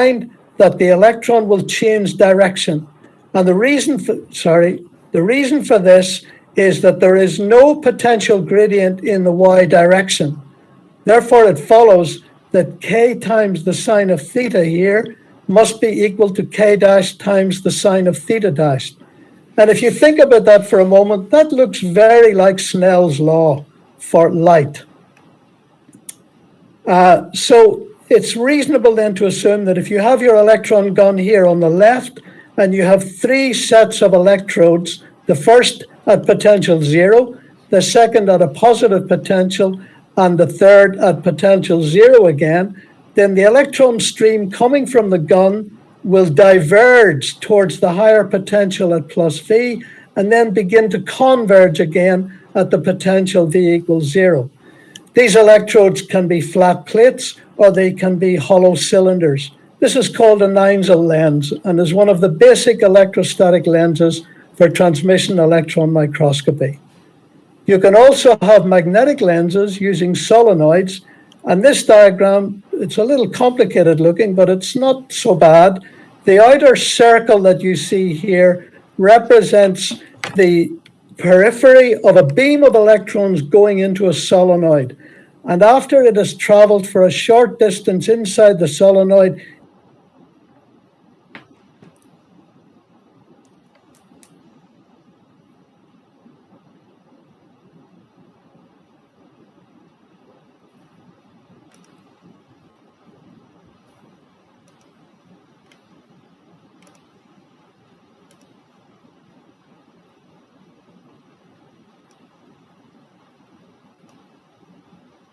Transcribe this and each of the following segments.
that the electron will change direction. And the reason for this is that there is no potential gradient in the y direction. Therefore, it follows that k times the sine of theta here must be equal to k dash times the sine of theta dash. And if you think about that for a moment, that looks very like Snell's law for light. So it's reasonable then to assume that if you have your electron gun here on the left, and you have three sets of electrodes, the first at potential 0, the second at a positive potential, and the third at potential 0 again, then the electron stream coming from the gun will diverge towards the higher potential at plus V, and then begin to converge again at the potential V equals 0. These electrodes can be flat plates, or they can be hollow cylinders. This is called a Neinzel lens and is one of the basic electrostatic lenses for transmission electron microscopy. You can also have magnetic lenses using solenoids, and this diagram, it's a little complicated looking, but it's not so bad. The outer circle that you see here represents the periphery of a beam of electrons going into a solenoid. And after it has traveled for a short distance inside the solenoid,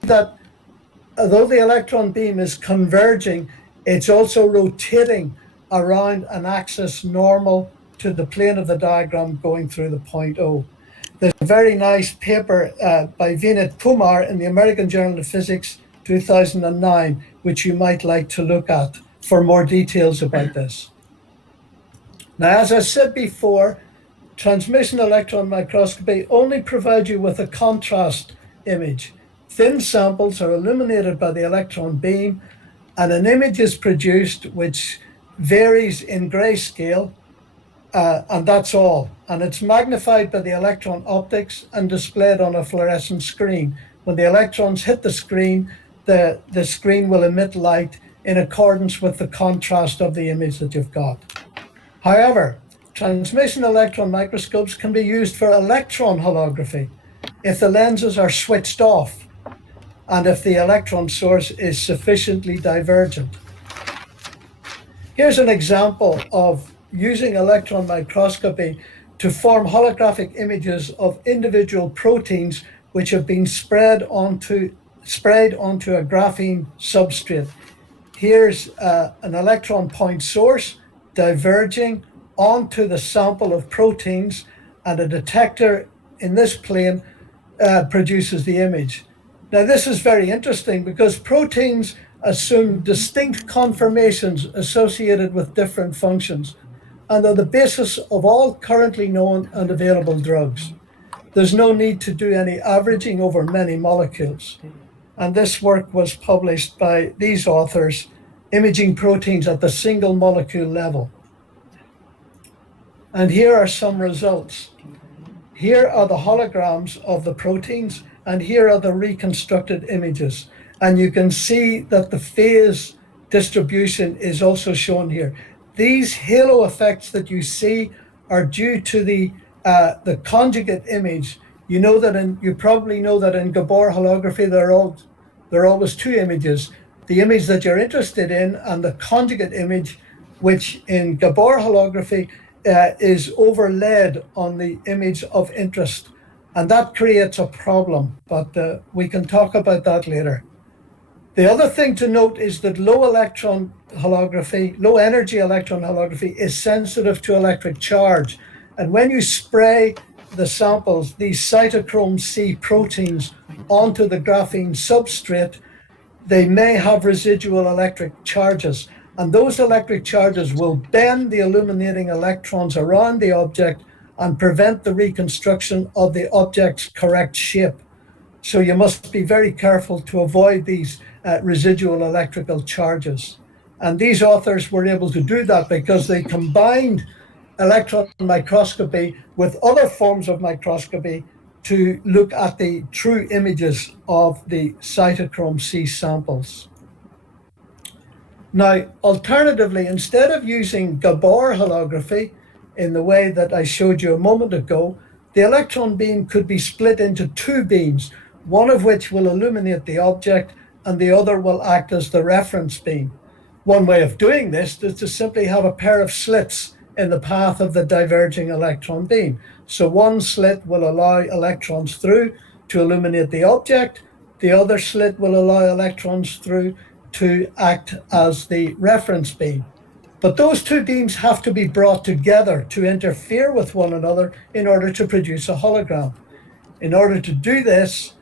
that although the electron beam is converging, it's also rotating around an axis normal to the plane of the diagram going through the point O. There's a very nice paper by Vincent in the American Journal of Physics 2009, which you might like to look at for more details about this. Now, as I said before, transmission electron microscopy only provides you with a contrast image. Thin samples are illuminated by the electron beam, and an image is produced which varies in grayscale, and that's all. And it's magnified by the electron optics and displayed on a fluorescent screen. When the electrons hit the screen, the screen will emit light in accordance with the contrast of the image that you've got. However, transmission electron microscopes can be used for electron holography if the lenses are switched off and if the electron source is sufficiently divergent. Here's an example of using electron microscopy to form holographic images of individual proteins which have been sprayed onto a graphene substrate. Here's an electron point source diverging onto the sample of proteins, and a detector in this plane produces the image. Now, this is very interesting because proteins assume distinct conformations associated with different functions, and are the basis of all currently known and available drugs. There's no need to do any averaging over many molecules. And this work was published by these authors, imaging proteins at the single molecule level. And here are some results. Here are the holograms of the proteins, and here are the reconstructed images. And you can see that the phase distribution is also shown here. These halo effects that you see are due to the conjugate image. You probably know that in Gabor holography there are always two images: the image that you're interested in and the conjugate image, which in Gabor holography is overlaid on the image of interest, and that creates a problem. But we can talk about that later. The other thing to note is that low energy electron holography is sensitive to electric charge. And when you spray the samples, these cytochrome C proteins, onto the graphene substrate, they may have residual electric charges. And those electric charges will bend the illuminating electrons around the object and prevent the reconstruction of the object's correct shape. So you must be very careful to avoid these residual electrical charges. And these authors were able to do that because they combined electron microscopy with other forms of microscopy to look at the true images of the cytochrome C samples. Now, alternatively, instead of using Gabor holography in the way that I showed you a moment ago, the electron beam could be split into two beams, one of which will illuminate the object and the other will act as the reference beam. One way of doing this is to simply have a pair of slits in the path of the diverging electron beam. So one slit will allow electrons through to illuminate the object, the other slit will allow electrons through to act as the reference beam. But those two beams have to be brought together to interfere with one another in order to produce a hologram. In order to do this,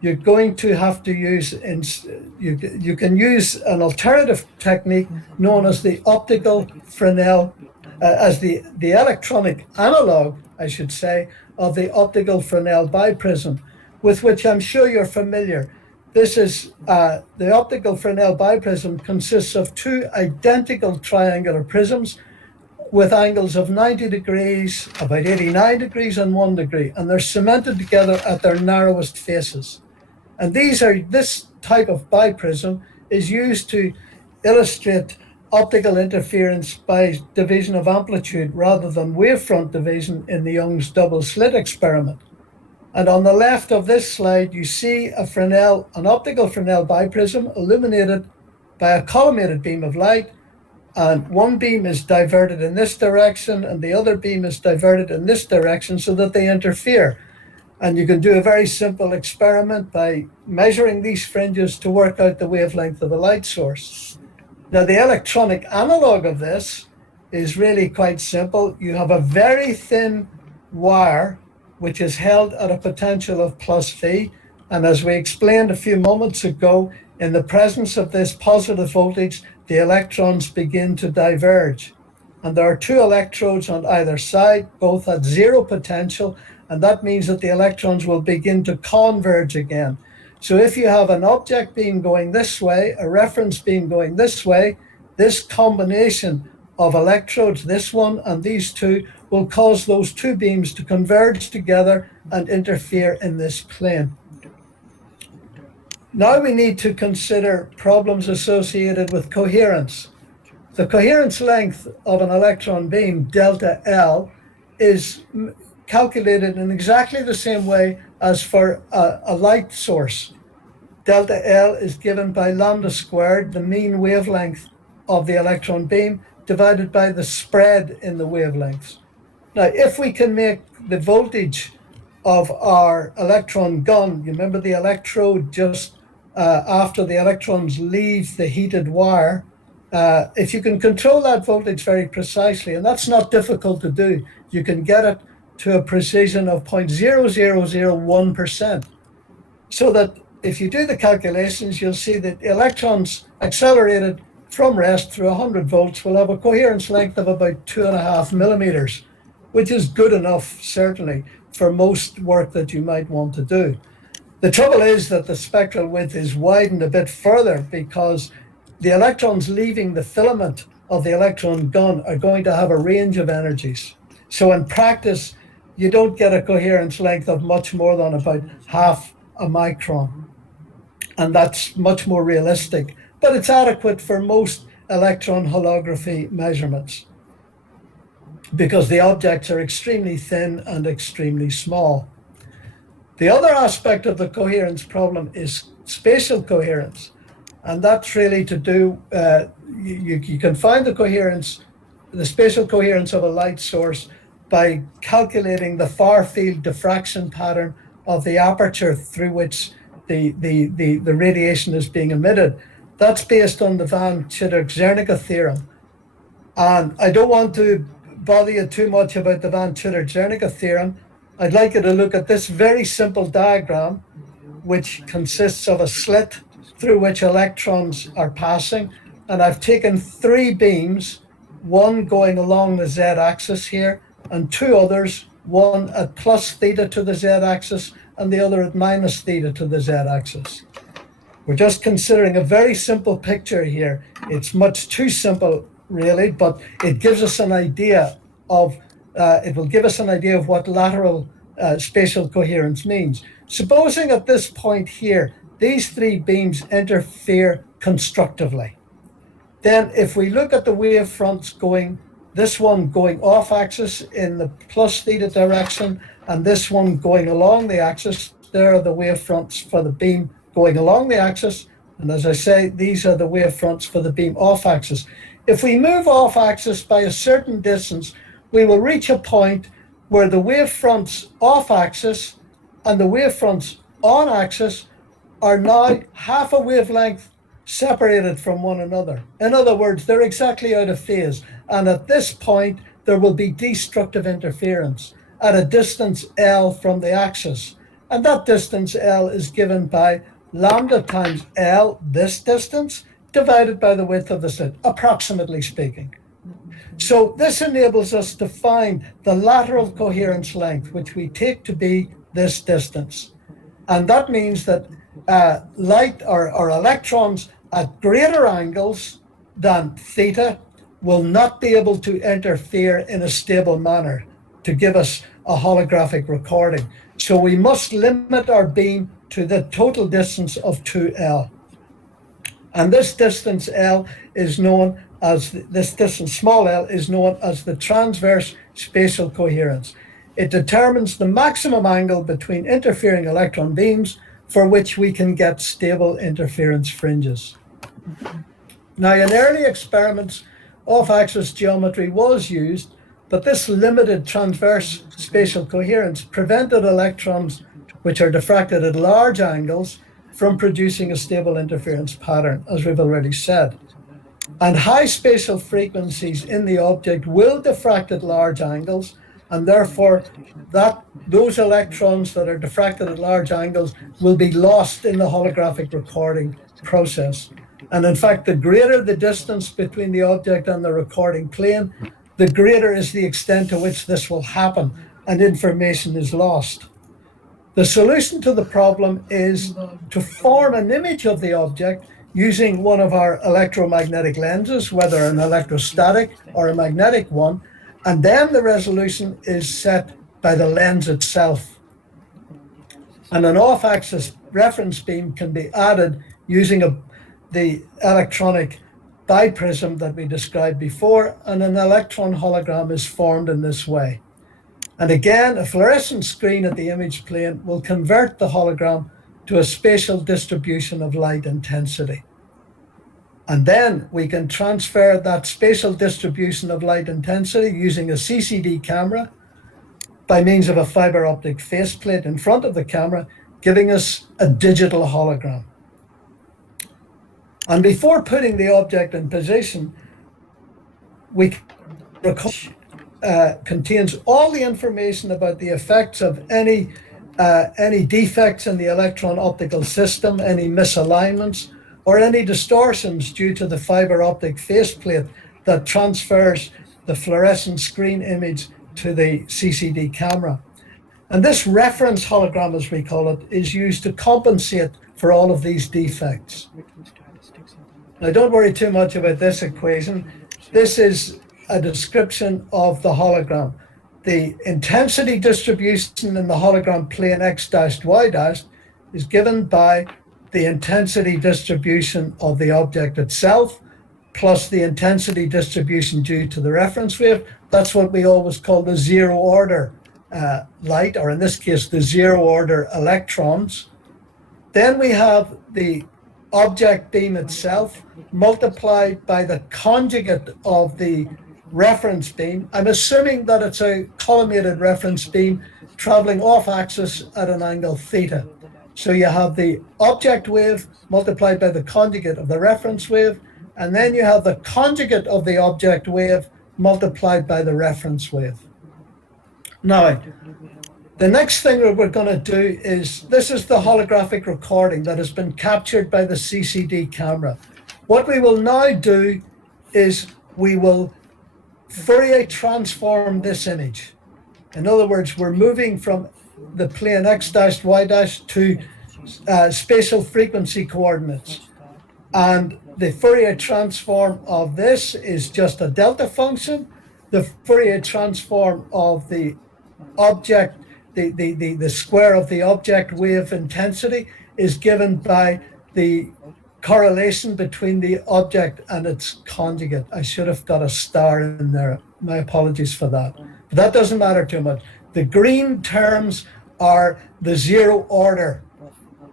you're going to have to use, you can use an alternative technique known as the optical Fresnel, as the electronic analog, I should say, of the optical Fresnel biprism, with which I'm sure you're familiar. This is, the optical Fresnel biprism consists of two identical triangular prisms with angles of 90 degrees, about 89 degrees, and 1 degree, and they're cemented together at their narrowest faces. And this type of biprism is used to illustrate optical interference by division of amplitude rather than wavefront division in the Young's double slit experiment. And on the left of this slide, you see an optical Fresnel biprism illuminated by a collimated beam of light, and one beam is diverted in this direction and the other beam is diverted in this direction so that they interfere. And you can do a very simple experiment by measuring these fringes to work out the wavelength of a light source. Now, the electronic analog of this is really quite simple. You have a very thin wire which is held at a potential of plus V. And as we explained a few moments ago, in the presence of this positive voltage, the electrons begin to diverge. And there are two electrodes on either side, both at zero potential, and that means that the electrons will begin to converge again. So if you have an object beam going this way, a reference beam going this way, this combination of electrodes, this one and these two, will cause those two beams to converge together and interfere in this plane. Now we need to consider problems associated with coherence. The coherence length of an electron beam, delta L, is calculated in exactly the same way as for a light source. Delta L is given by lambda squared, the mean wavelength of the electron beam, divided by the spread in the wavelengths. Now, if we can make the voltage of our electron gun, you remember the electrode just after the electrons leave the heated wire, if you can control that voltage very precisely, and that's not difficult to do, you can get it to a precision of 0.0001%. So that if you do the calculations, you'll see that electrons accelerated from rest through 100 volts will have a coherence length of about 2.5 millimeters, which is good enough, certainly, for most work that you might want to do. The trouble is that the spectral width is widened a bit further because the electrons leaving the filament of the electron gun are going to have a range of energies. So in practice, you don't get a coherence length of much more than about half a micron. And that's much more realistic, but it's adequate for most electron holography measurements because the objects are extremely thin and extremely small. The other aspect of the coherence problem is spatial coherence. And that's really to do, you can find the coherence, the spatial coherence of a light source by calculating the far field diffraction pattern of the aperture through which the radiation is being emitted. That's based on the Van Cittert-Zernicke theorem. And I don't want to bother you too much about the Van Cittert-Zernicke theorem. I'd like you to look at this very simple diagram, which consists of a slit through which electrons are passing. And I've taken three beams, one going along the z-axis here, and two others, one at plus theta to the z-axis, and the other at minus theta to the z-axis. We're just considering a very simple picture here. It's much too simple, really, but it gives us an idea of, it will give us an idea of what lateral spatial coherence means. Supposing at this point here, these three beams interfere constructively. Then if we look at the wave fronts going, this one going off axis in the plus theta direction, and this one going along the axis, there are the wave fronts for the beam going along the axis. And as I say, these are the wave fronts for the beam off axis. If we move off axis by a certain distance, we will reach a point where the wave fronts off axis and the wave fronts on axis are now half a wavelength separated from one another. In other words, they're exactly out of phase. And at this point, there will be destructive interference at a distance L from the axis. And that distance L is given by lambda times L, this distance, divided by the width of the slit, approximately speaking. So this enables us to find the lateral coherence length, which we take to be this distance. And that means that light or electrons at greater angles than theta will not be able to interfere in a stable manner to give us a holographic recording. So we must limit our beam to the total distance of 2L. And this distance L is known as, this distance small l is known as the transverse spatial coherence. It determines the maximum angle between interfering electron beams for which we can get stable interference fringes. Now, in early experiments, off-axis geometry was used, but this limited transverse spatial coherence prevented electrons, which are diffracted at large angles, from producing a stable interference pattern, as we've already said. And high spatial frequencies in the object will diffract at large angles, and therefore those electrons that are diffracted at large angles will be lost in the holographic recording process. And in fact, the greater the distance between the object and the recording plane, the greater is the extent to which this will happen and information is lost. The solution to the problem is to form an image of the object using one of our electromagnetic lenses, whether an electrostatic or a magnetic one, and then the resolution is set by the lens itself. And an off-axis reference beam can be added using the electronic biprism that we described before, and an electron hologram is formed in this way. And again, a fluorescent screen at the image plane will convert the hologram to a spatial distribution of light intensity. And then we can transfer that spatial distribution of light intensity using a CCD camera by means of a fiber optic faceplate in front of the camera, giving us a digital hologram. And before putting the object in position, we contains all the information about the effects of any defects in the electron optical system, any misalignments, or any distortions due to the fiber optic faceplate that transfers the fluorescent screen image to the CCD camera. And this reference hologram, as we call it, is used to compensate for all of these defects. Now, don't worry too much about this equation. This is a description of the hologram. The intensity distribution in the hologram plane x dashed y dashed is given by the intensity distribution of the object itself plus the intensity distribution due to the reference wave. That's what we always call the zero order light, or in this case, the zero order electrons. Then we have the object beam itself multiplied by the conjugate of the reference beam. I'm assuming that it's a collimated reference beam traveling off axis at an angle theta. So you have the object wave multiplied by the conjugate of the reference wave, and then you have the conjugate of the object wave multiplied by the reference wave. Now, the next thing that we're going to do is, this is the holographic recording that has been captured by the CCD camera. What we will now do is we will Fourier transform this image. In other words, we're moving from the plane x dashed y dashed to spatial frequency coordinates. And the Fourier transform of this is just a delta function. The Fourier transform of the object, the square of the object wave intensity is given by the correlation between the object and its conjugate. I should have got a star in there. My apologies for that. But that doesn't matter too much. The green terms are the zero order,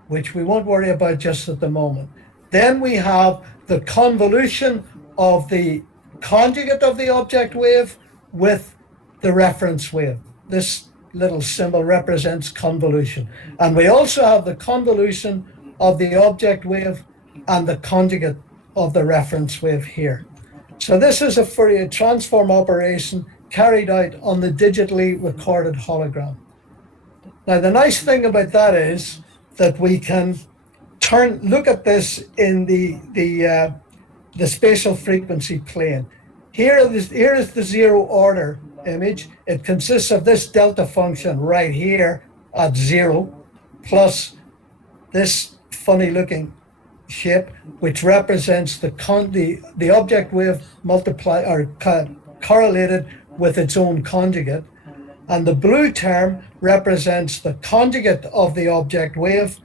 which we won't worry about just at the moment. Then we have the convolution of the conjugate of the object wave with the reference wave. This little symbol represents convolution. And we also have the convolution of the object wave and the conjugate of the reference wave here. So this is a Fourier transform operation carried out on the digitally recorded hologram. Now, the nice thing about that is that we can look at this in the spatial frequency plane. Here is the zero order image. It consists of this delta function right here at 0 plus this funny looking shape, which represents the object wave multiplied or correlated with its own conjugate. And the blue term represents the conjugate of the object wave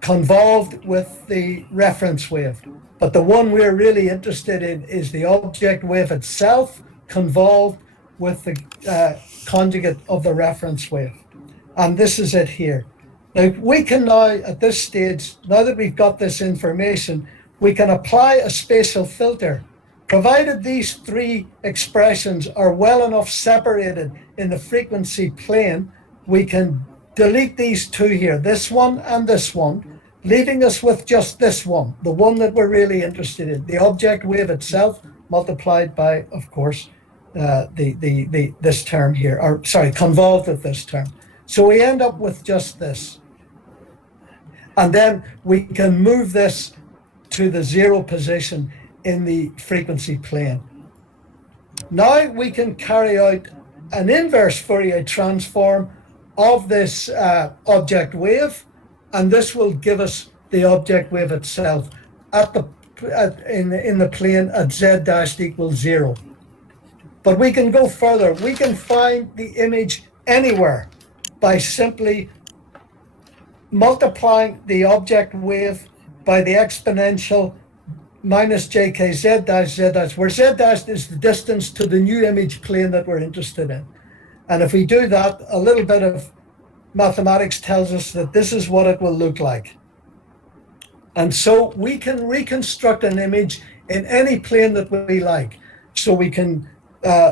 convolved with the reference wave. But the one we're really interested in is the object wave itself convolved with the conjugate of the reference wave. And this is it here. Now, we can now, at this stage, now that we've got this information, we can apply a spatial filter. Provided these three expressions are well enough separated in the frequency plane, we can delete these two here, this one and this one, leaving us with just this one, the one that we're really interested in, the object wave itself multiplied by, of course, this term here, or sorry, convolved with this term. So we end up with just this. And then we can move this to the 0 position in the frequency plane. Now we can carry out an inverse Fourier transform of this object wave, and this will give us the object wave itself in the plane at z dashed equals 0. But we can go further. We can find the image anywhere by simply multiplying the object wave by the exponential minus jk z dash, where z dash is the distance to the new image plane that we're interested in. And if we do that, a little bit of mathematics tells us that this is what it will look like. And so we can reconstruct an image in any plane that we like. So we can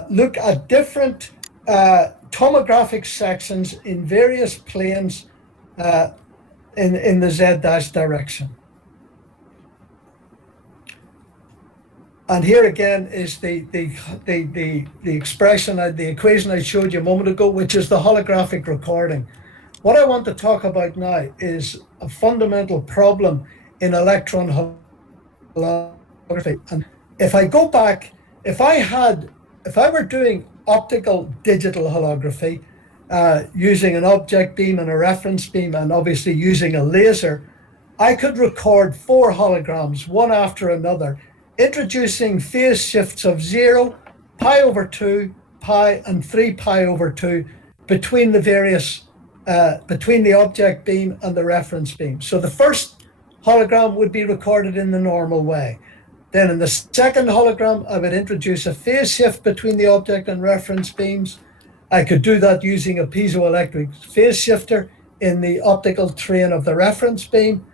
look at different tomographic sections in various planes in the z dash direction. And here again is the expression, the equation I showed you a moment ago, which is the holographic recording. What I want to talk about now is a fundamental problem in electron holography. And if I go back, if I were doing optical digital holography using an object beam and a reference beam, and obviously using a laser, I could record 4 holograms, one after another, introducing phase shifts of 0, pi over 2, pi, and 3 pi over 2 between the various, between the object beam and the reference beam. So the first hologram would be recorded in the normal way. Then in the second hologram, I would introduce a phase shift between the object and reference beams. I could do that using a piezoelectric phase shifter in the optical train of the reference beam.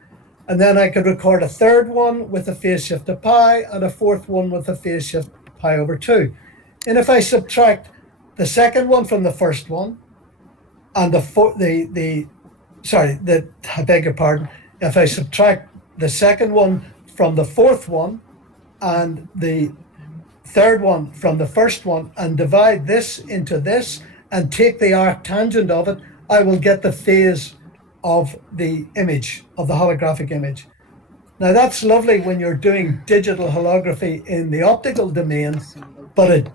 And then I could record a third one with a phase shift of pi and a fourth one with a phase shift pi over 2. And if I subtract the second one from the first one, and I beg your pardon, if I subtract the second one from the fourth one and the third one from the first one and divide this into this and take the arctangent of it, I will get the phase of the image, of the holographic image. Now that's lovely when you're doing digital holography in the optical domain, but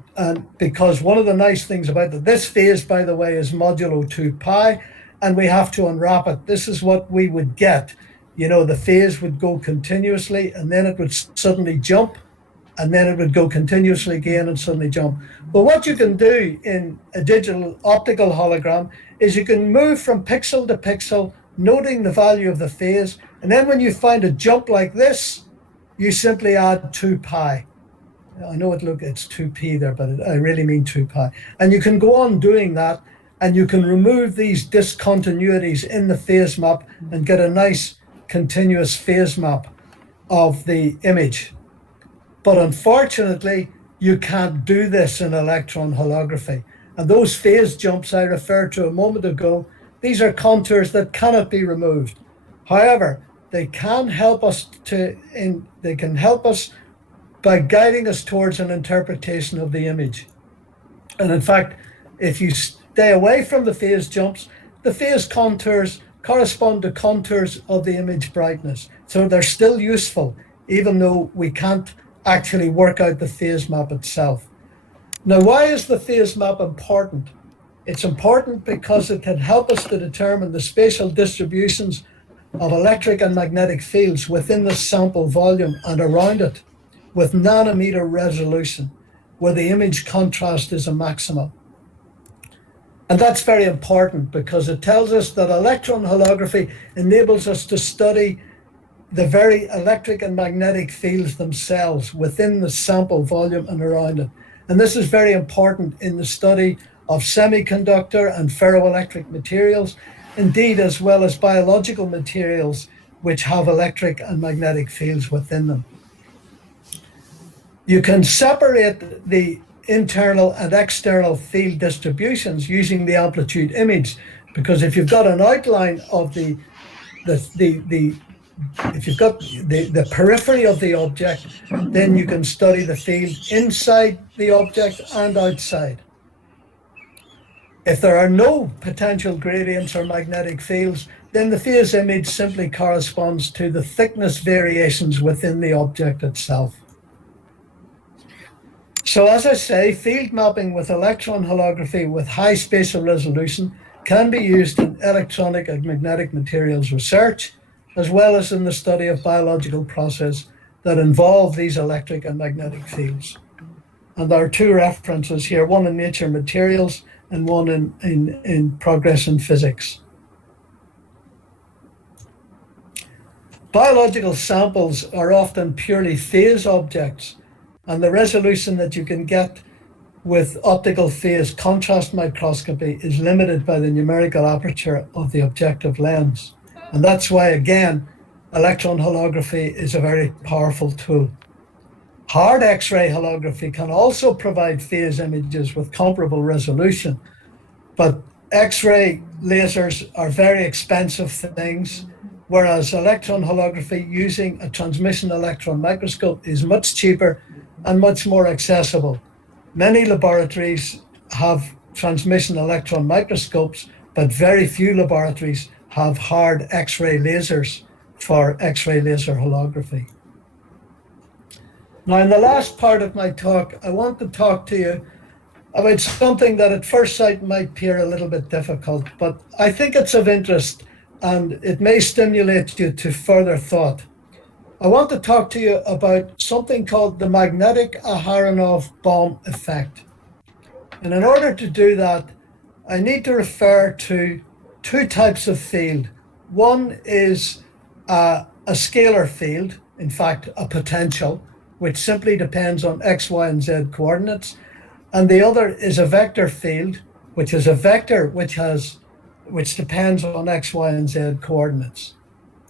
because one of the nice things about this phase, by the way, is modulo 2 pi, and we have to unwrap it. This is what we would get. The phase would go continuously, and then it would suddenly jump, and then it would go continuously again and suddenly jump. But what you can do in a digital optical hologram is you can move from pixel to pixel, noting the value of the phase, and then when you find a jump like this, you simply add 2 pi. I know it's 2p there, but I really mean 2 pi. And you can go on doing that, and you can remove these discontinuities in the phase map and get a nice continuous phase map of the image. But unfortunately, you can't do this in electron holography. And those phase jumps I referred to a moment ago, these are contours that cannot be removed. However, they can help us by guiding us towards an interpretation of the image. And in fact, if you stay away from the phase jumps, the phase contours correspond to contours of the image brightness. So they're still useful, even though we can't actually work out the phase map itself. Now, why is the phase map important? It's important because it can help us to determine the spatial distributions of electric and magnetic fields within the sample volume and around it with nanometer resolution, where the image contrast is a maximum. And that's very important because it tells us that electron holography enables us to study the very electric and magnetic fields themselves within the sample volume and around it. And this is very important in the study of semiconductor and ferroelectric materials, indeed, as well as biological materials which have electric and magnetic fields within them. You can separate the internal and external field distributions using the amplitude image, because if you've got an outline of if you've got the periphery of the object, then you can study the field inside the object and outside. If there are no potential gradients or magnetic fields, then the phase image simply corresponds to the thickness variations within the object itself. So as I say, field mapping with electron holography with high spatial resolution can be used in electronic and magnetic materials research, as well as in the study of biological processes that involve these electric and magnetic fields. And there are 2 references here, one in Nature Materials and one in Progress in Physics. Biological samples are often purely phase objects, and the resolution that you can get with optical phase contrast microscopy is limited by the numerical aperture of the objective lens. And that's why, again, electron holography is a very powerful tool. Hard X-ray holography can also provide phase images with comparable resolution, but X-ray lasers are very expensive things, whereas electron holography using a transmission electron microscope is much cheaper and much more accessible. Many laboratories have transmission electron microscopes, but very few laboratories have hard X-ray lasers for X-ray laser holography. Now, in the last part of my talk, I want to talk to you about something that at first sight might appear a little bit difficult, but I think it's of interest and it may stimulate you to further thought. I want to talk to you about something called the magnetic Aharonov bomb effect. And in order to do that, I need to refer to 2 types of field. One is a scalar field, in fact, a potential, which simply depends on X, Y, and Z coordinates. And the other is a vector field, which is a vector which depends on X, Y, and Z coordinates.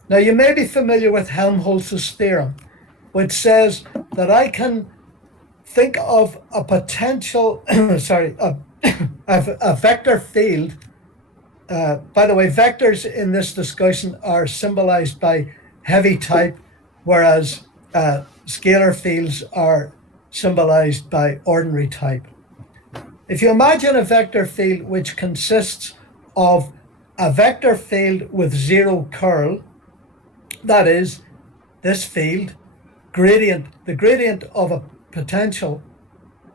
Now, you may be familiar with Helmholtz's theorem, which says that I can think of a potential, a vector field. By the way, vectors in this discussion are symbolized by heavy type, whereas scalar fields are symbolized by ordinary type. If you imagine a vector field which consists of a vector field with 0 curl, that is, this field, the gradient of a potential,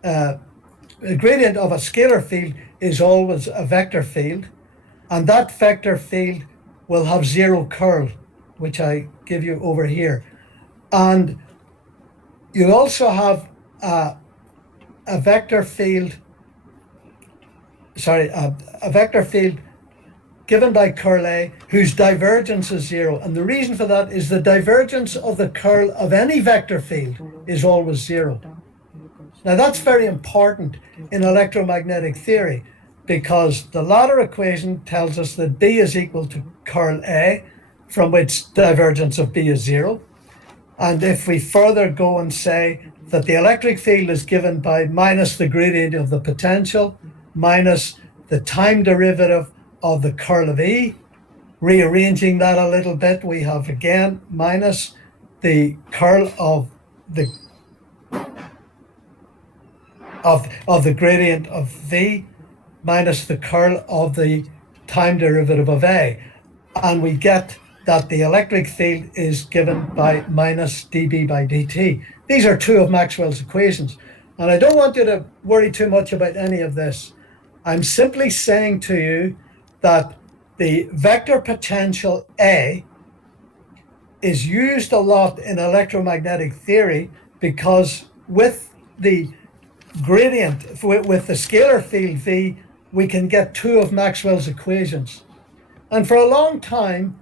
the gradient of a scalar field is always a vector field. And that vector field will have zero curl, which I give you over here. And you'll also have a vector field, a vector field given by curl A whose divergence is zero. And the reason for that is the divergence of the curl of any vector field is always zero. Now that's very important in electromagnetic theory, because the latter equation tells us that B is equal to curl A, from which divergence of B is zero. And if we further go and say that the electric field is given by minus the gradient of the potential minus the time derivative of the curl of E, rearranging that a little bit, we have again minus the curl of the gradient of V minus the curl of the time derivative of A. And we get that the electric field is given by minus dB by dt. These are two of Maxwell's equations. And I don't want you to worry too much about any of this. I'm simply saying to you that the vector potential A is used a lot in electromagnetic theory because with the gradient, with the scalar field V, we can get two of Maxwell's equations. And for a long time,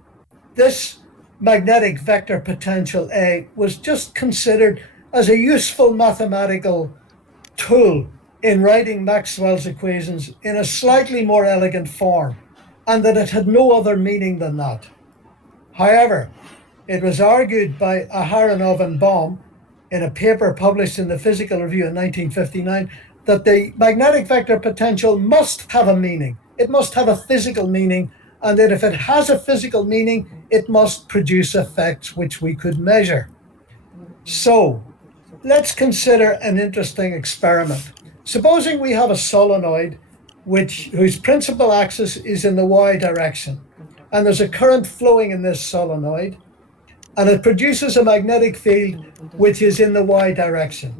this magnetic vector potential A was just considered as a useful mathematical tool in writing Maxwell's equations in a slightly more elegant form, and that it had no other meaning than that. However, it was argued by Aharonov and Bohm in a paper published in the Physical Review in 1959 that the magnetic vector potential must have a meaning. It must have a physical meaning, and that if it has a physical meaning, it must produce effects which we could measure. So let's consider an interesting experiment. Supposing we have a solenoid whose principal axis is in the y direction, and there's a current flowing in this solenoid, and it produces a magnetic field which is in the y direction.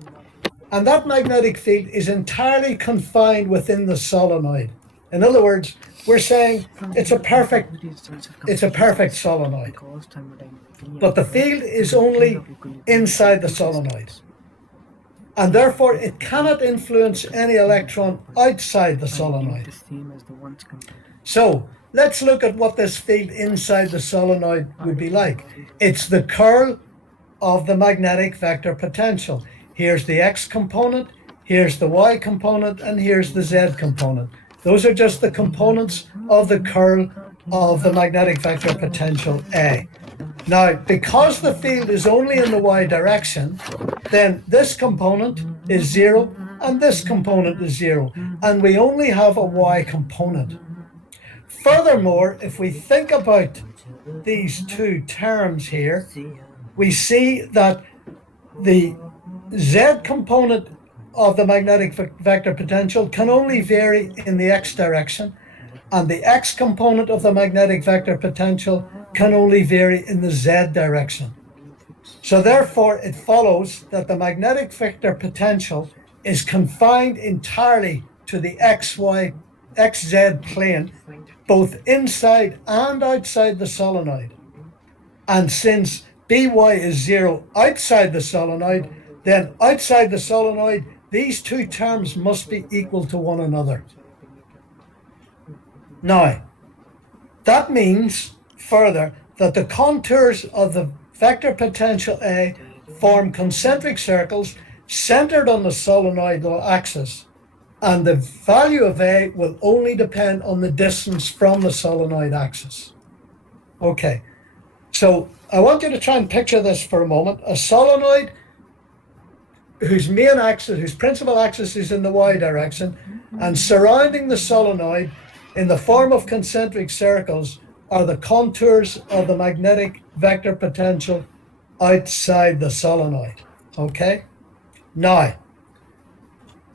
And that magnetic field is entirely confined within the solenoid. In other words, we're saying it's a perfect solenoid. But the field is only inside the solenoid. And therefore, it cannot influence any electron outside the solenoid. So let's look at what this field inside the solenoid would be like. It's the curl of the magnetic vector potential. Here's the x component, here's the y component, and here's the z component. Those are just the components of the curl of the magnetic vector potential A. Now, because the field is only in the y direction, then this component is zero and this component is zero, and we only have a y component. Furthermore, if we think about these two terms here, we see that the z component of the magnetic vector potential can only vary in the x direction, and the x component of the magnetic vector potential can only vary in the z direction. So therefore, it follows that the magnetic vector potential is confined entirely to the xz plane, both inside and outside the solenoid. And since By is zero outside the solenoid, then outside the solenoid, these two terms must be equal to one another. Now, that means further that the contours of the vector potential A form concentric circles centered on the solenoidal axis, and the value of A will only depend on the distance from the solenoid axis. Okay, so I want you to try and picture this for a moment. A solenoid whose principal axis is in the y direction, and surrounding the solenoid in the form of concentric circles are the contours of the magnetic vector potential outside the solenoid. Okay? Now,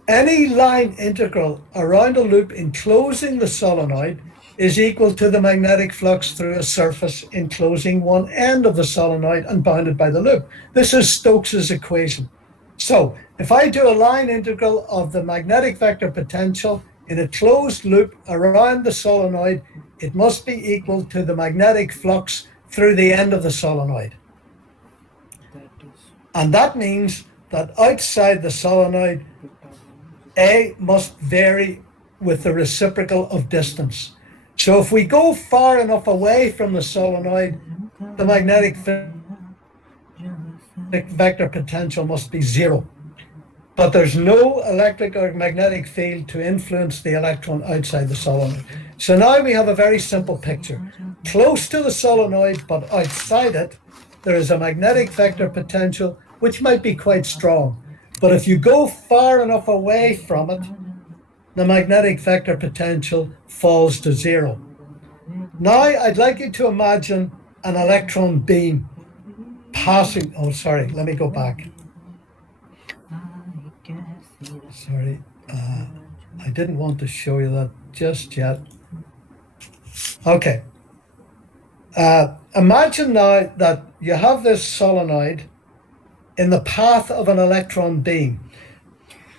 any line integral around a loop enclosing the solenoid is equal to the magnetic flux through a surface enclosing one end of the solenoid and bounded by the loop. This is Stokes's equation. So if I do a line integral of the magnetic vector potential in a closed loop around the solenoid it must be equal to the magnetic flux through the end of the solenoid. And that means that outside the solenoid, A must vary with the reciprocal of distance. So if we go far enough away from the solenoid, the magnetic vector potential must be zero. But there's no electric or magnetic field to influence the electron outside the solenoid. So now we have a very simple picture. Close to the solenoid, but outside it, there is a magnetic vector potential, which might be quite strong. But if you go far enough away from it, the magnetic vector potential falls to zero. Now I'd like you to imagine an electron beam passing. Oh, sorry, let me go back. Sorry, I didn't want to show you that just yet. Okay. Imagine now that you have this solenoid in the path of an electron beam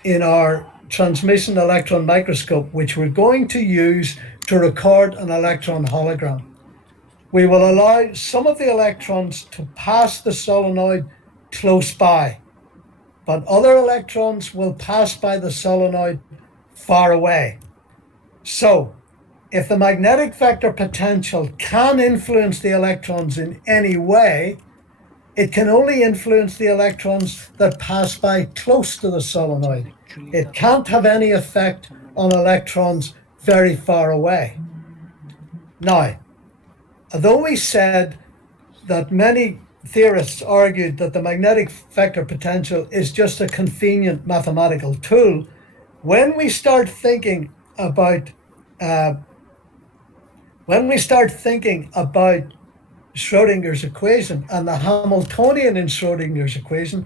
in our transmission electron microscope, which we're going to use to record an electron hologram. We will allow some of the electrons to pass the solenoid close by, but other electrons will pass by the solenoid far away. So, if the magnetic vector potential can influence the electrons in any way, it can only influence the electrons that pass by close to the solenoid. It can't have any effect on electrons very far away. Now, although we said that many theorists argued that the magnetic vector potential is just a convenient mathematical tool, when we start thinking about Schrodinger's equation and the Hamiltonian in Schrodinger's equation,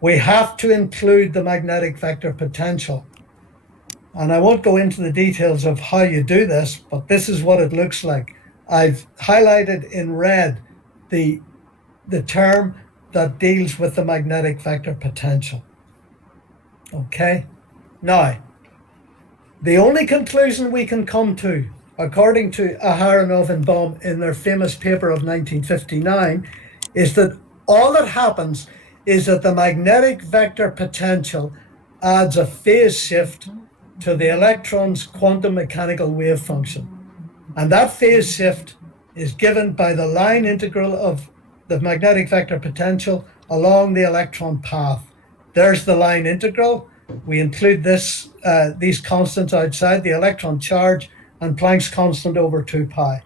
we have to include the magnetic vector potential. And I won't go into the details of how you do this, but this is what it looks like. I've highlighted in red the term that deals with the magnetic vector potential. Okay? Now, the only conclusion we can come to, according to Aharonov and Bohm in their famous paper of 1959, is that all that happens is that the magnetic vector potential adds a phase shift to the electron's quantum mechanical wave function. And that phase shift is given by the line integral of the magnetic vector potential along the electron path. There's the line integral. We include these constants outside, the electron charge and Planck's constant over 2 pi.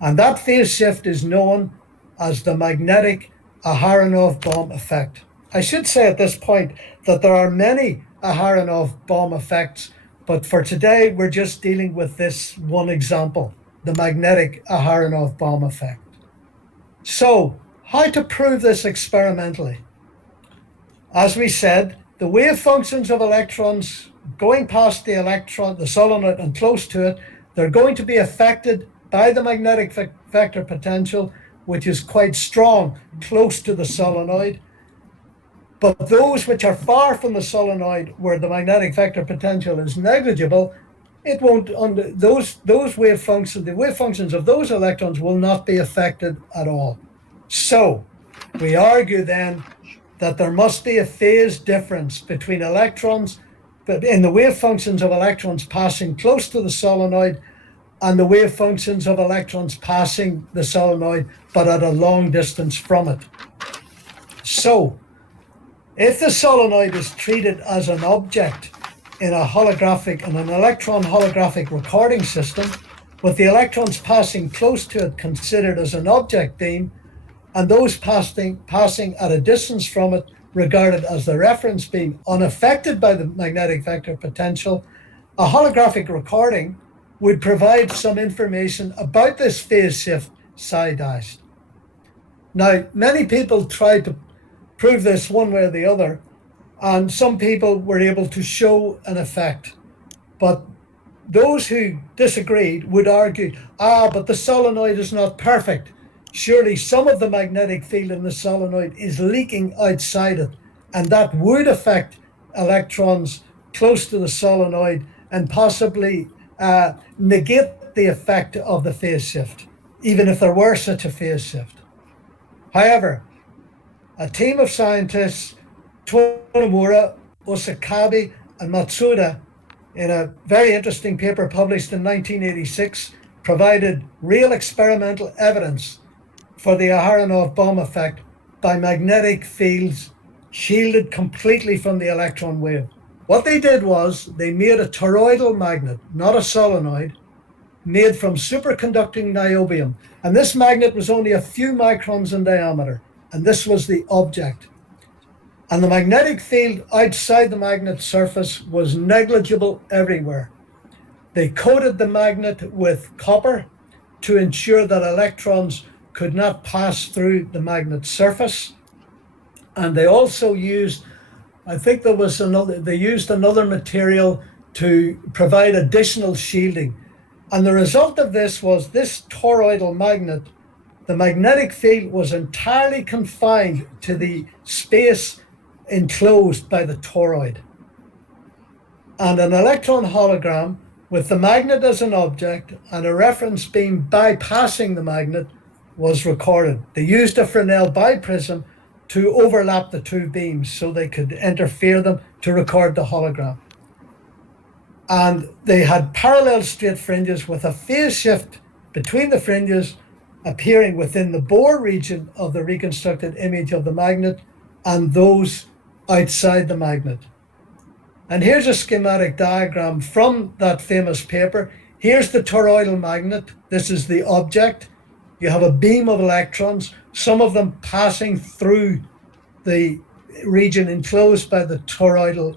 And that phase shift is known as the magnetic Aharonov-Bohm effect. I should say at this point that there are many Aharonov-Bohm effects, but for today we're just dealing with this one example, the magnetic Aharonov-Bohm effect. So, how to prove this experimentally? As we said, the wave functions of electrons going past the solenoid and close to it, they're going to be affected by the magnetic vector potential, which is quite strong, close to the solenoid. But those which are far from the solenoid, where the magnetic vector potential is negligible, it won't. Those wave functions, the wave functions of those electrons will not be affected at all. So, we argue then that there must be a phase difference between electrons, but in the wave functions of electrons passing close to the solenoid and the wave functions of electrons passing the solenoid but at a long distance from it. So, if the solenoid is treated as an object in an electron holographic recording system, with the electrons passing close to it considered as an object beam, and those passing at a distance from it regarded as the reference beam unaffected by the magnetic vector potential, a holographic recording would provide some information about this phase shift psi dash. Now, many people tried to prove this one way or the other, and some people were able to show an effect. But those who disagreed would argue, but the solenoid is not perfect. Surely some of the magnetic field in the solenoid is leaking outside it, and that would affect electrons close to the solenoid and possibly negate get the effect of the phase shift, even if there were such a phase shift. However, a team of scientists, Tonomura, Osakabe, and Matsuda, in a very interesting paper published in 1986, provided real experimental evidence for the Aharonov bomb effect by magnetic fields shielded completely from the electron wave. What they did was they made a toroidal magnet, not a solenoid, made from superconducting niobium. And this magnet was only a few microns in diameter. And this was the object. And the magnetic field outside the magnet surface was negligible everywhere. They coated the magnet with copper to ensure that electrons could not pass through the magnet surface. And they also used, I think they used another material to provide additional shielding. And the result of this was this toroidal magnet, the magnetic field was entirely confined to the space enclosed by the toroid. And an electron hologram with the magnet as an object and a reference beam bypassing the magnet was recorded. They used a Fresnel biprism to overlap the two beams so they could interfere them to record the hologram. And they had parallel straight fringes with a phase shift between the fringes appearing within the Bohr region of the reconstructed image of the magnet and those outside the magnet. And here's a schematic diagram from that famous paper. Here's the toroidal magnet. This is the object. You have a beam of electrons, some of them passing through the region enclosed by the toroidal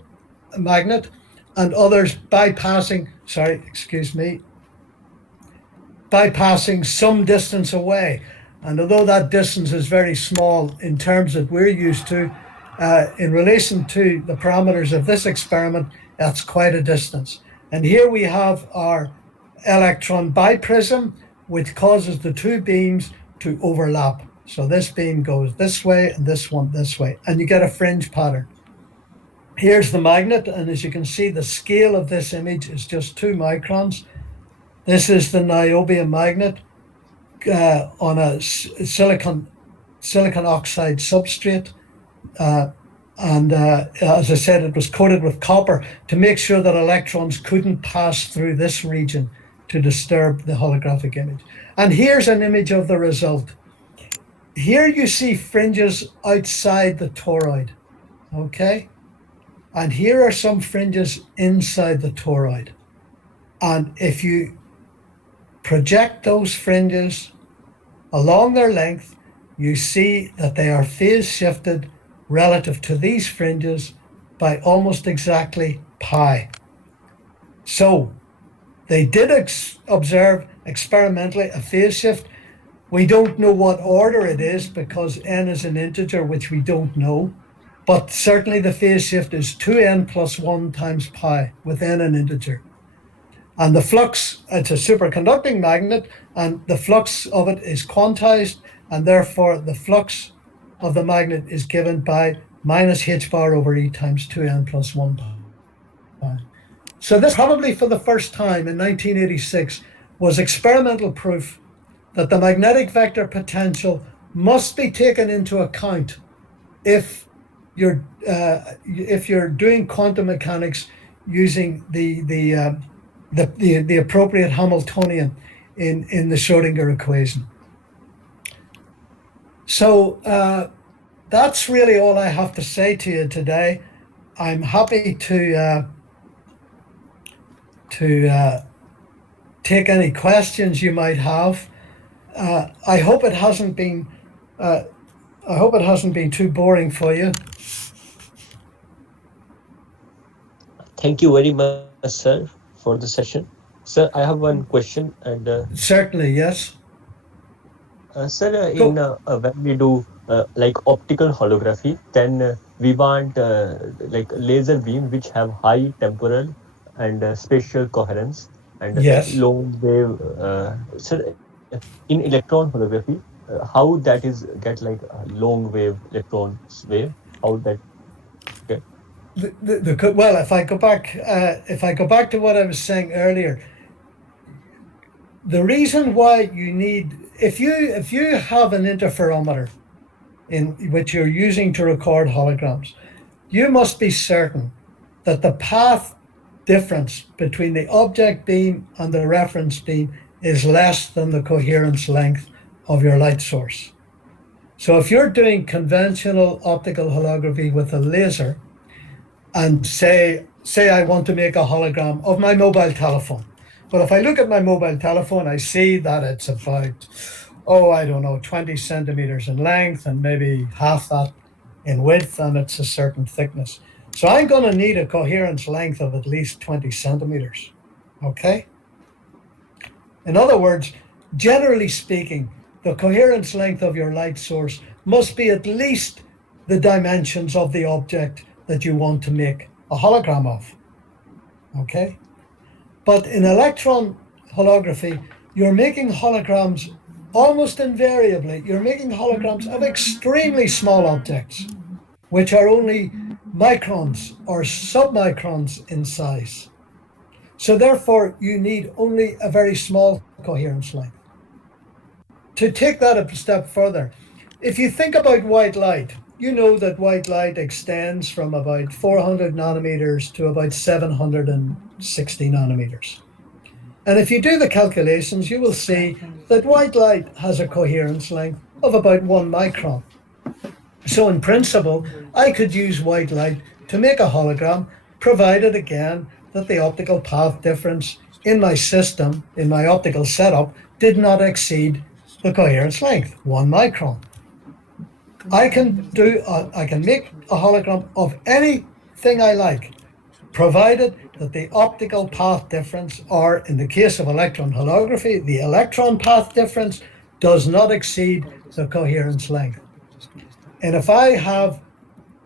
magnet, and others bypassing some distance away. And although that distance is very small in terms that we're used to, in relation to the parameters of this experiment, that's quite a distance. And here we have our electron biprism, which causes the two beams to overlap. So this beam goes this way and this one this way, and you get a fringe pattern. Here's the magnet, and as you can see, the scale of this image is just 2 microns. This is the niobium magnet on a silicon oxide substrate. And as I said, it was coated with copper to make sure that electrons couldn't pass through this region to disturb the holographic image. And here's an image of the result. Here you see fringes outside the toroid, okay? And here are some fringes inside the toroid. And if you project those fringes along their length, you see that they are phase shifted relative to these fringes by almost exactly pi. So they did observe experimentally a phase shift. We don't know what order it is because n is an integer, which we don't know. But certainly the phase shift is 2n plus 1 times pi, with n an integer. And the flux, it's a superconducting magnet, and the flux of it is quantized, and therefore the flux of the magnet is given by minus h bar over e times 2n plus 1 pi. So this probably for the first time in 1986 was experimental proof that the magnetic vector potential must be taken into account if you're doing quantum mechanics using the appropriate Hamiltonian in the Schrodinger equation. So that's really all I have to say to you today. I'm happy to take any questions you might have. I hope it hasn't been too boring for you. Thank you very much, sir, for the session. Sir, I have one question. And certainly, yes. Sir, when we do like optical holography, then we want like laser beam which have high temporal and spatial coherence and yes. long wave. Sir, in electron holography, how that is get like a long wave electron wave? How that get? Well, if I go back to what I was saying earlier, the reason why you need, if you have an interferometer in which you're using to record holograms, you must be certain that the path difference between the object beam and the reference beam is less than the coherence length of your light source. So if you're doing conventional optical holography with a laser, and say I want to make a hologram of my mobile telephone, but if I look at my mobile telephone, I see that it's about, I don't know, 20 centimeters in length and maybe half that in width, and it's a certain thickness. So I'm going to need a coherence length of at least 20 centimeters. Okay? In other words, generally speaking, the coherence length of your light source must be at least the dimensions of the object that you want to make a hologram of. Okay? But in electron holography, you're making holograms almost invariably. You're making holograms of extremely small objects, which are only microns or submicrons in size. So therefore, you need only a very small coherence length. To take that a step further, if you think about white light, you know that white light extends from about 400 nanometers to about 760 nanometers. And if you do the calculations, you will see that white light has a coherence length of about 1 micron. So in principle, I could use white light to make a hologram, provided again that the optical path difference in my system, in my optical setup, did not exceed the coherence length, 1 micron. I can make a hologram of anything I like, provided that the optical path difference, or in the case of electron holography, the electron path difference does not exceed the coherence length. And if I have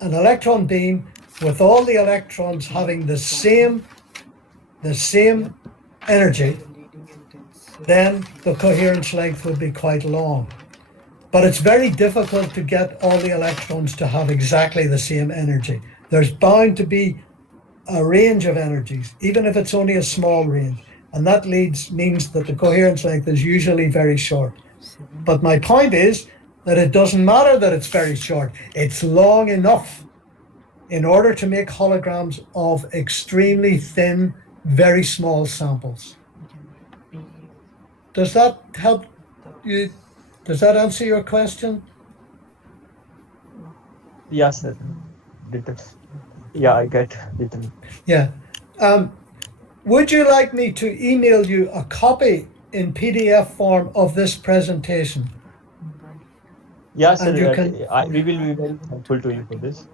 an electron beam with all the electrons having the same energy, then the coherence length would be quite long. But it's very difficult to get all the electrons to have exactly the same energy. There's bound to be a range of energies, even if it's only a small range. And that means that the coherence length is usually very short. But my point is that it doesn't matter that it's very short. It's long enough in order to make holograms of extremely thin, very small samples. Does that help you? Does that answer your question? Yeah, sir. Yeah, I get it. Yeah. Would you like me to email you a copy in PDF form of this presentation? Yeah, sir. We will be very thankful to you for this.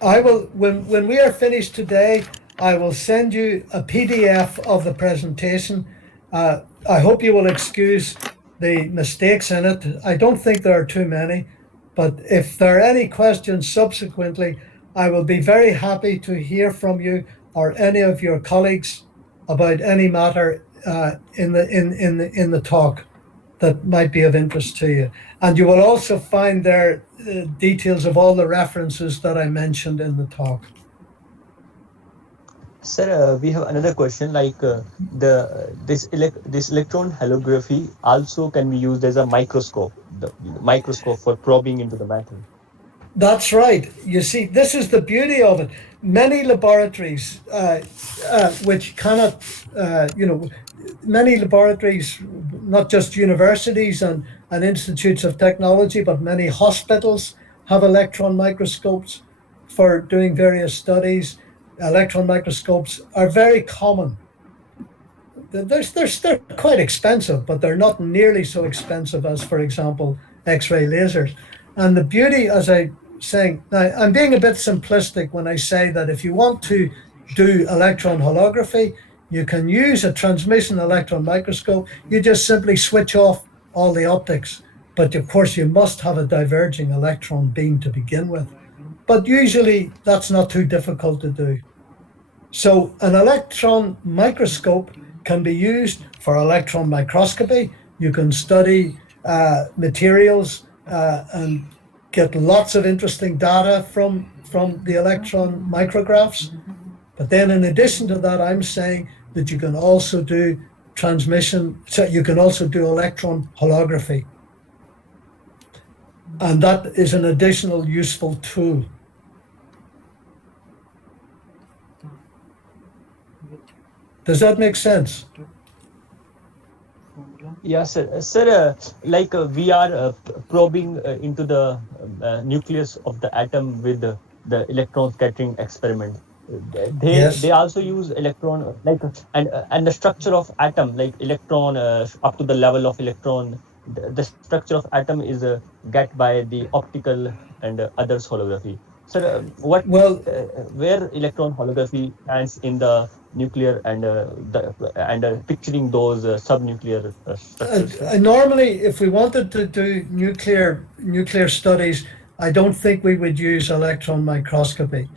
I will, when we are finished today, I will send you a PDF of the presentation. I hope you will excuse the mistakes in it. I don't think there are too many, but if there are any questions subsequently, I will be very happy to hear from you or any of your colleagues about any matter in the talk that might be of interest to you. And you will also find there details of all the references that I mentioned in the talk. Sir, we have another question. Like this electron holography also can be used as a microscope, the microscope for probing into the matter. That's right. You see, this is the beauty of it. Many laboratories, which cannot, many laboratories, not just universities and institutes of technology, but many hospitals have electron microscopes for doing various studies. Electron microscopes are very common. They're quite expensive, but they're not nearly so expensive as, for example, X-ray lasers. And the beauty, as I'm saying, now I'm being a bit simplistic when I say that if you want to do electron holography, you can use a transmission electron microscope. You just simply switch off all the optics. But of course, you must have a diverging electron beam to begin with. But usually that's not too difficult to do. So an electron microscope can be used for electron microscopy. You can study materials and get lots of interesting data from the electron micrographs. But then in addition to that, I'm saying that you can also do transmission. So you can also do electron holography. And that is an additional useful tool. Does that make sense? Yes, sir. Sir, like we are probing into the nucleus of the atom with the electron scattering experiment. They Yes. also use electron like and the structure of atom like electron up to the level of electron. The structure of atom is get by the optical and others holography. Sir, what Well, where electron holography stands in the nuclear and picturing those subnuclear structures, sir? normally, if we wanted to do nuclear studies, I don't think we would use electron microscopy.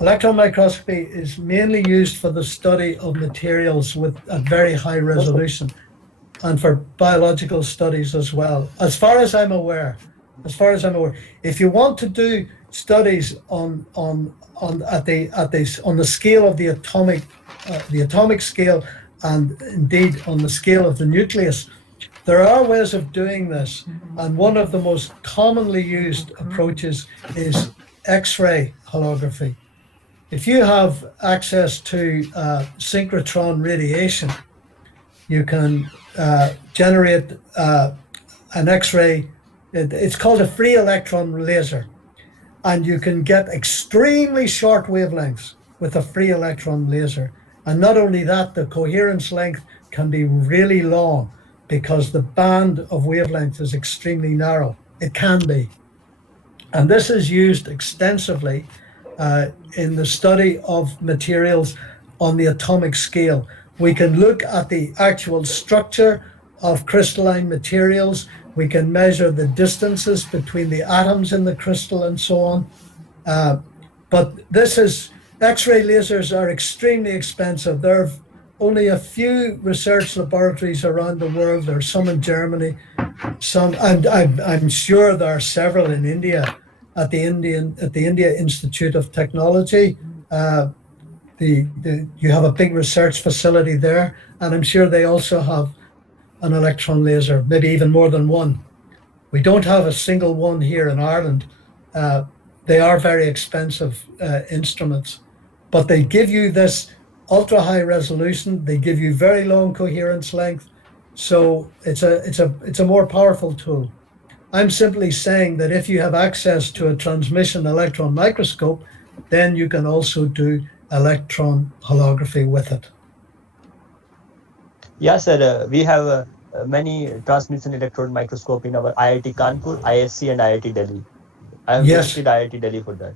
Electron microscopy is mainly used for the study of materials with a very high Yes, sir. resolution, and for biological studies as well. As far as I'm aware, if you want to do studies on the scale of the atomic scale, and indeed on the scale of the nucleus, there are ways of doing this, and one of the most commonly used approaches is X-ray holography. If you have access to synchrotron radiation, you can generate an X-ray. It's called a free electron laser, and you can get extremely short wavelengths with a free electron laser. And not only that, the coherence length can be really long because the band of wavelength is extremely narrow. It can be. And this is used extensively in the study of materials on the atomic scale. We can look at the actual structure of crystalline materials. We can measure the distances between the atoms in the crystal and so on. But X-ray lasers are extremely expensive. There are only a few research laboratories around the world. There are some in Germany, and I'm sure there are several in India at the India Institute of Technology. You have a big research facility there, and I'm sure they also have an electron laser, maybe even more than one. We don't have a single one here in Ireland. Uh, they are very expensive instruments, but they give you this ultra high resolution. They give you very long coherence length, so it's a more powerful tool. I'm simply saying that if you have access to a transmission electron microscope, then you can also do electron holography with it. Yeah, sir. We have many transmission electron microscope in our IIT Kanpur, ISC, and IIT Delhi. I have Yes. visited IIT Delhi for that.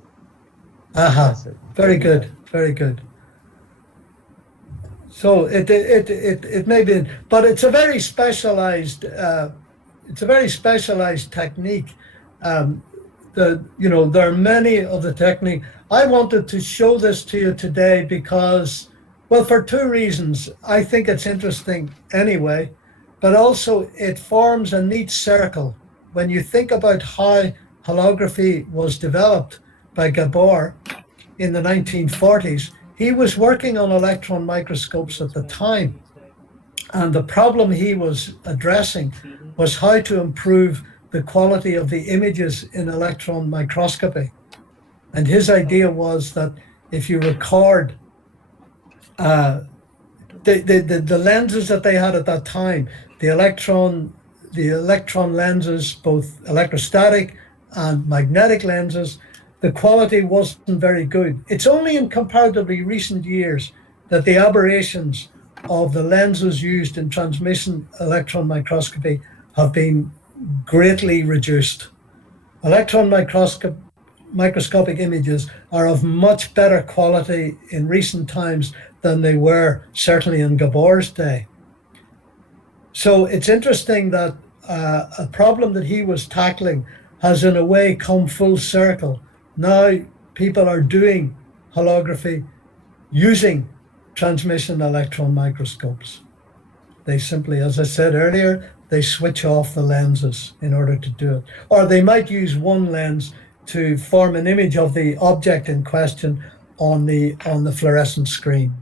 Aha. Yes, sir. Very good. Very good. So it may be, but it's a very specialized technique. There are many of the technique. I wanted to show this to you today because, well, for two reasons. I think it's interesting anyway, but also it forms a neat circle. When you think about how holography was developed by Gabor in the 1940s, he was working on electron microscopes at the time. And the problem he was addressing was how to improve the quality of the images in electron microscopy. And his idea was that if you record the lenses that they had at that time, the electron lenses, both electrostatic and magnetic lenses, the quality wasn't very good. It's only in comparatively recent years that the aberrations of the lenses used in transmission electron microscopy have been greatly reduced. Electron microscopic images are of much better quality in recent times than they were certainly in Gabor's day. So it's interesting that a problem that he was tackling has in a way come full circle. Now people are doing holography using transmission electron microscopes. They simply, as I said earlier, they switch off the lenses in order to do it. Or they might use one lens to form an image of the object in question on the fluorescent screen.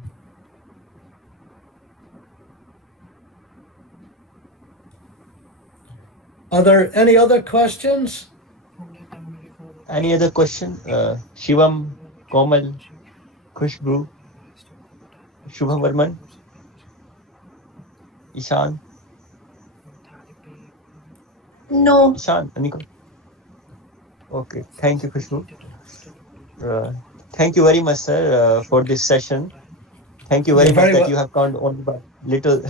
Are there any other questions? Any other question? Shivam, Komal, Khushbu, Shubham Varman, Ishan? No. Ishan, Anika? Okay, thank you, Khushbu. Thank you very much, sir, for this session. Thank you very You're much very that well. you have come only by little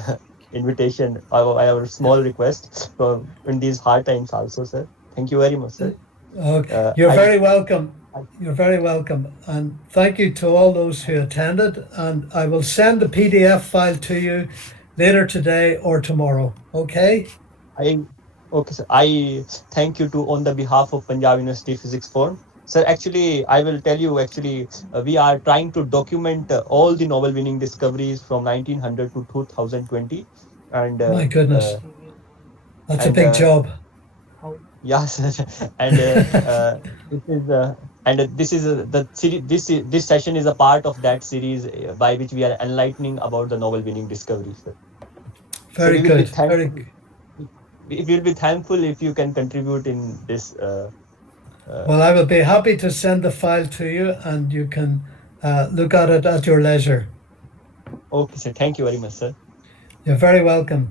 invitation, our small request for in these hard times also, sir. Thank you very much, sir. You're I, very welcome. I You're very welcome. And thank you to all those who attended. And I will send the PDF file to you later today or tomorrow. Okay? I okay, sir. I thank you to on the behalf of Punjab University Physics Forum. Sir, actually, I will tell you. Actually, we are trying to document all the Nobel-winning discoveries from 1900 to 2020, and My goodness. That's a and big job. yeah, sir. And this is this is the series. This session is a part of that series by which we are enlightening about the Nobel-winning discoveries, sir. So Very we will be good. Very thankful. good. We will be thankful if you can contribute in this. Uh, Well, I will be happy to send the file to you and you can look at it at your leisure. okay, sir. Thank you very much, sir. You're very welcome.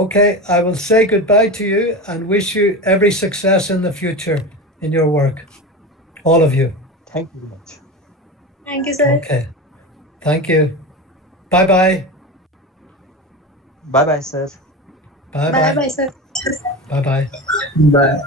Okay, I will say goodbye to you and wish you every success in the future in your work. All of you. Thank you very much. Thank you, sir. Okay. Thank you. Bye bye. Bye bye, sir. Bye Bye bye. bye, sir. Bye bye. Bye.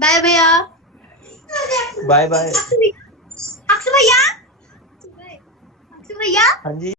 Bye भैया. Bye bye. Akshay भैया. अक्षय भैया. हाँ जी.